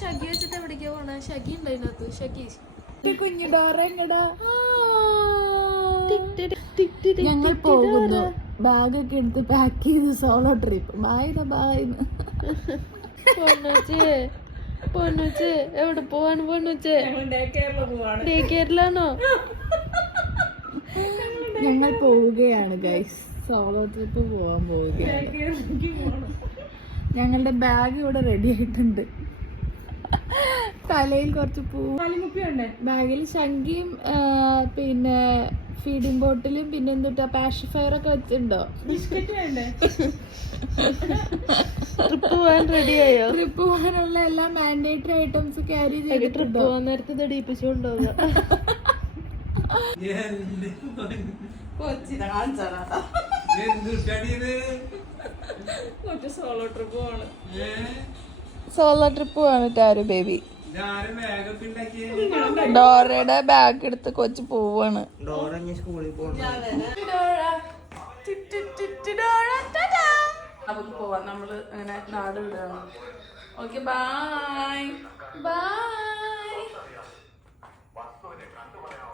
ഷഗി വെച്ചിട്ട് എവിടേക്കാ പോണ? ഷഗി ഉണ്ട് അതിനകത്ത് ഷഗി. കുഞ്ഞു ഡോറ ഞങ്ങൾ പോകുന്നു. ബാഗൊക്കെ എടുത്ത് പാക്ക് ചെയ്ത് സോളോ ട്രിപ്പ്. ബായ് ബായ് പൊന്നുച്ചേ പൊന്നുച്ചേ എവിടെ പോവാണ് പൊന്നുച്ചേ? ഡേ കെയറിലാണോ ഞങ്ങൾ പോവുകയാണ് ഗൈസ് സോളോ ട്രിപ്പ് പോവാൻ പോവുകയാണ്. ഞങ്ങളുടെ ബാഗ് ഇവിടെ റെഡി ആയിട്ടുണ്ട്. തലയിൽ കുറച്ച് പൂ. ബാഗിൽ ശങ്കിയും പിന്നെ ഫീഡിംഗ് ബോട്ടിലും പിന്നെ എന്തുട്ടാ പാഷിഫയർ ഒക്കെ വെച്ചിട്ടുണ്ടോ? ട്രിപ്പ് പോവാൻ റെഡിയായോ ട്രിപ്പ് പോകാനുള്ള എല്ലാ മാൻഡേറ്ററി ഐറ്റംസ് ക്യാരി ട്രിപ്പ് ചെയ്തിട്ടുണ്ടോ? പോവാൻ കൊച്ചിനെ ഇത്? കൊച്ചു സോളോ ട്രിപ്പ് പോവാണ് ആര് ബേബി. ഡോറയുടെ ബാഗ് എടുത്ത് കൊച്ചു പോവാണ്. നമുക്ക് പോവാം. നമ്മൾ അങ്ങനെ നാട് വിടുകയാണ്. Okay bye bye